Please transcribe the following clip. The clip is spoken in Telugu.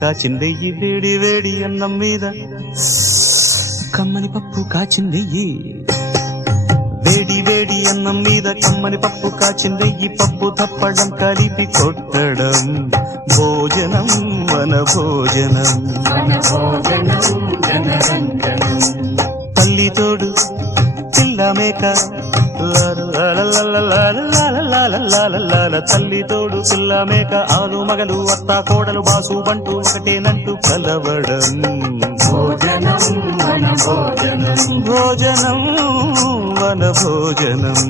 కాచిందెయ్యి వేడి వేడి అన్నం మీద కమ్మని పప్పు కాచిందెయ్యి వేడి వేడి అన్నం మీద కమ్మని పప్పు కాచిందెయ్యి పప్పు తప్పడం కలిపి కొట్టడం భోజనం మన భోజనం తల్లి తోడు పిల్ల మేక తల్లి తోడు పిల్ల మేక ఆలు మగలు అత్త కోడలు బాసు బంటూ ఒకటేనంటూ కలవడం భోజనం మన భోజనం